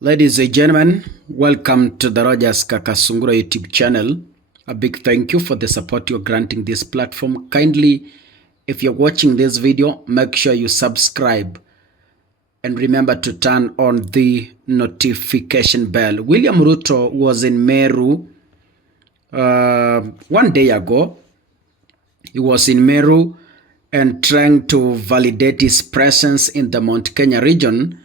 Ladies and gentlemen, welcome to the Rogers Kakasungura YouTube channel. A big thank you for the support you're granting this platform. Kindly, if you're watching this video, make sure you subscribe and remember to turn on the notification bell. William Ruto was in Meru one day ago. He was in Meru and trying to validate his presence in the Mount Kenya region,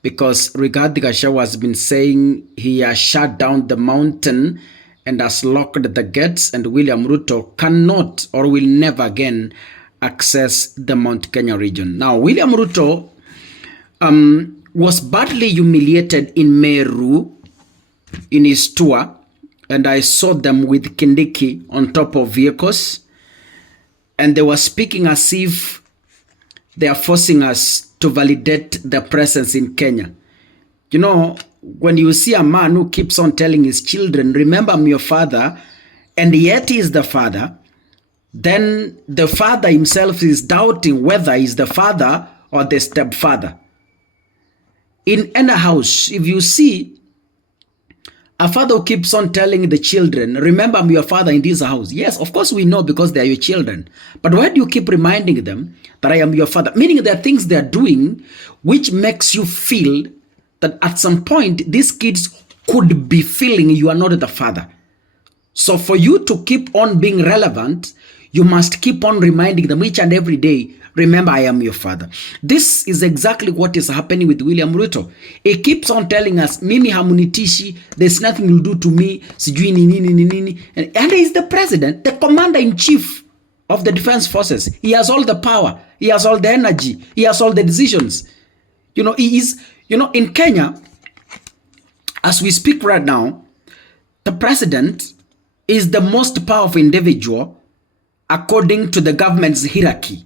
because Rigathi Gachagua has been saying he has shut down the mountain and has locked the gates, and William Ruto cannot or will never again access the Mount Kenya region. Now, William Ruto was badly humiliated in Meru in his tour, and I saw them with Kindiki on top of vehicles, and they were speaking as if they are forcing us to validate the presence in Kenya. You know, when you see a man who keeps on telling his children, remember I'm your father, and yet he is the father, then the father himself is doubting whether he's the father or the stepfather. In any house, if you see a father who keeps on telling the children, remember I'm your father in this house. Yes, of course we know because they are your children. But why do you keep reminding them that I am your father? Meaning there are things they are doing which makes you feel that at some point these kids could be feeling you are not the father. So for you to keep on being relevant, you must keep on reminding them each and every day, remember I am your father. This is exactly what is happening with William Ruto. He keeps on telling us, mimi hamunitishi, there's nothing you'll do to me, sijui ni nini. And he's the president, the commander-in-chief of the defense forces. He has all the power. He has all the energy. He has all the decisions. You know, he is, in Kenya, as we speak right now, the president is the most powerful individual according to the government's hierarchy.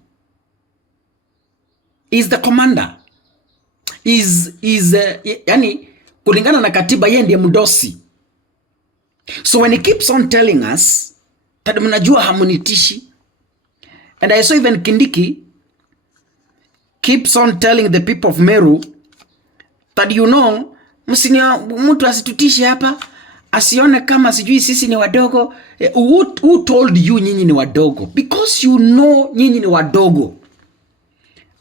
He's the commander. Yani, kulingana na katiba yeye ndiye mdosi. So when he keeps on telling us that mnajua hamunitishi, and I saw even Kindiki keeps on telling the people of Meru that mtu asitutishi hapa, asione kama sijui sisi ni wadogo. Who told you nyinyi ni wadogo? Because you know nyinyi ni wadogo.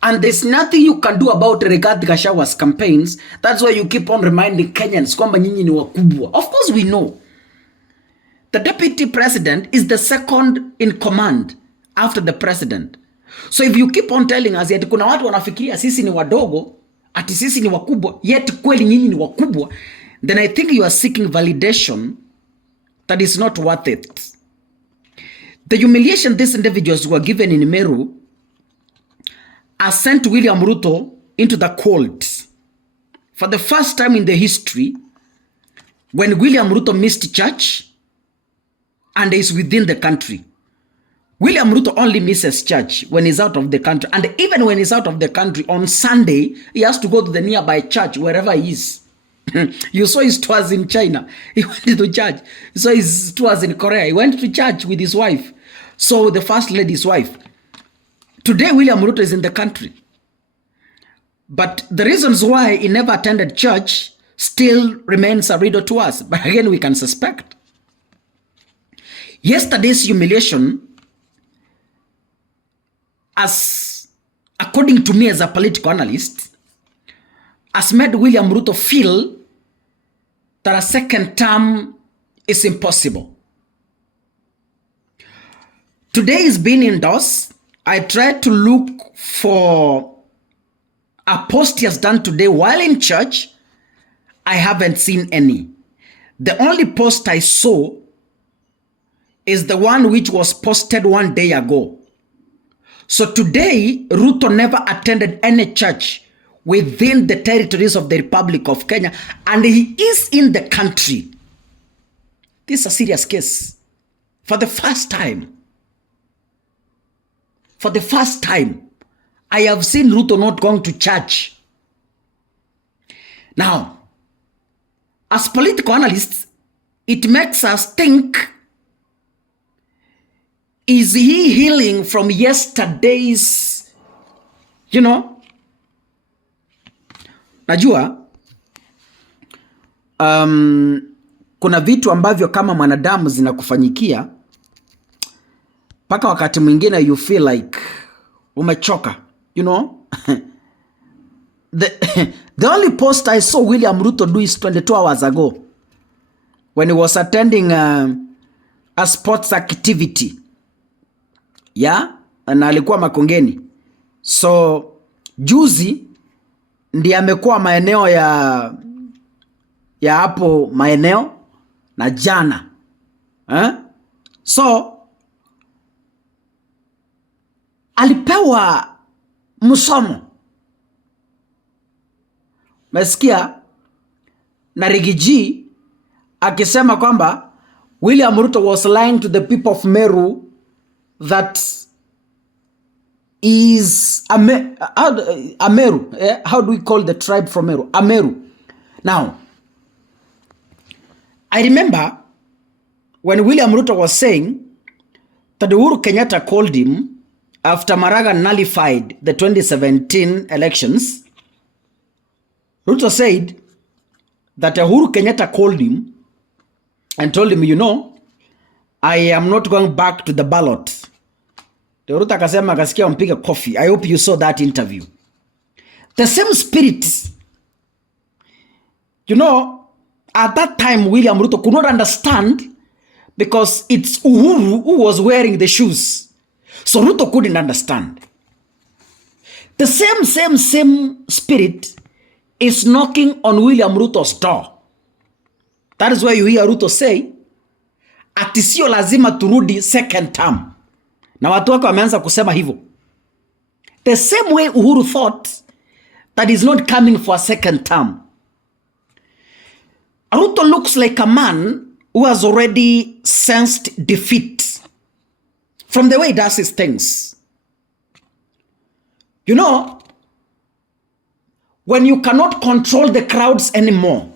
And there's nothing you can do about Rigathi Gachagua's campaigns. That's why you keep on reminding Kenyans kwamba nyinyi ni wakubwa. Of course we know. The deputy president is the second in command after the president. So if you keep on telling us yet kuna watu wanafikiria sisi ni wadogo, ati sisi ni wakubwa, yet kweli nyinyi ni wakubwa, then I think you are seeking validation that is not worth it. The humiliation these individuals were given in Meru has sent William Ruto into the cold. For the first time in the history, when William Ruto missed church and is within the country. William Ruto only misses church when he's out of the country. And even when he's out of the country, on Sunday, he has to go to the nearby church, wherever he is. You saw his tours in China. He went to church. You saw his tours in Korea. He went to church with his wife. So the first lady's wife. Today, William Ruto is in the country. But the reasons why he never attended church still remains a riddle to us. But again, we can suspect. Yesterday's humiliation, as according to me as a political analyst, has made William Ruto feel that a second term is impossible. Today is being endorsed. I tried to look for a post he has done today while in church. I haven't seen any. The only post I saw is the one which was posted one day ago. So today, Ruto never attended any church within the territories of the Republic of Kenya, and he is in the country. This is a serious case. For the first time, I have seen Ruto not going to church. Now, as political analysts, it makes us think, is he healing from yesterday's, Najua, kuna vitu ambavyo kama mwanadamu zinakufanyikia mpaka wakati mwingine you feel like umechoka, you know. The only post I saw William Ruto do is 22 hours ago when he was attending a sports activity. Yeah, na alikuwa Makongeni. So juzi ndiye amekuwa maeneo ya hapo maeneo na jana. So alipewa msomo. Mesikia na Rigiji akisema kwamba William Ruto was lying to the people of Meru that is a Meru. How do we call the tribe from Meru? A Meru. Now, I remember when William Ruto was saying that Uhuru Kenyatta called him after Maraga nullified the 2017 elections. Ruto said that Uhuru Kenyatta called him and told him, you know, I am not going back to the ballot. Ruto akasema akasikia mpige coffee. I hope you saw that interview. The same spirit, you know, at that time William Ruto could not understand because it's Uhuru who was wearing the shoes. So Ruto couldn't understand. The same spirit is knocking on William Ruto's door. That is why you hear Ruto say, ati sio lazima turudi second term. Na watu wako wameanza kusema hivyo. The same way Uhuru thought that is not coming for a second term. Ruto looks like a man who has already sensed defeat from the way he does his things. You know, when you cannot control the crowds anymore,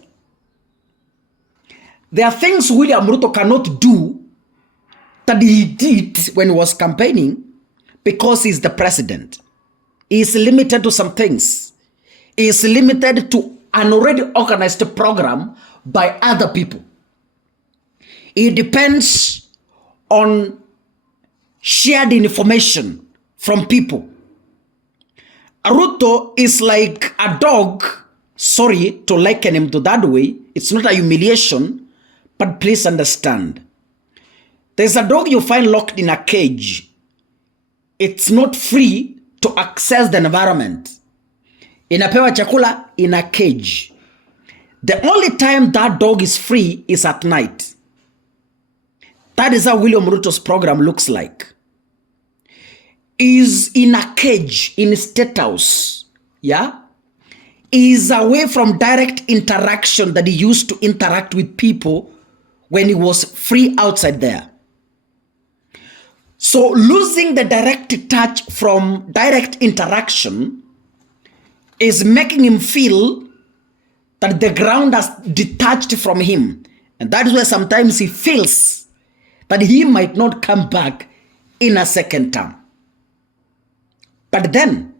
there are things William Ruto cannot do that he did when he was campaigning because he's the president. He is limited to some things. He is limited to an already organized program by other people. It depends on shared information from people. Ruto is like a dog. Sorry to liken him to that way. It's not a humiliation, but please understand. There's a dog you find locked in a cage. It's not free to access the environment. Inapewa chakula in a cage. The only time that dog is free is at night. That is how William Ruto's program looks like. Is in a cage, in a state house. Yeah? Is away from direct interaction that he used to interact with people when he was free outside there. So losing the direct touch from direct interaction is making him feel that the ground has detached from him. And that is why sometimes he feels that he might not come back in a second term. But then,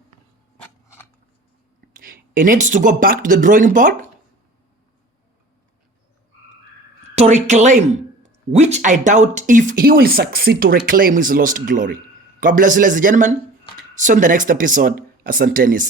he needs to go back to the drawing board to reclaim, which I doubt if he will succeed to reclaim his lost glory. God bless you, ladies and gentlemen. See you in the next episode. Asanteni.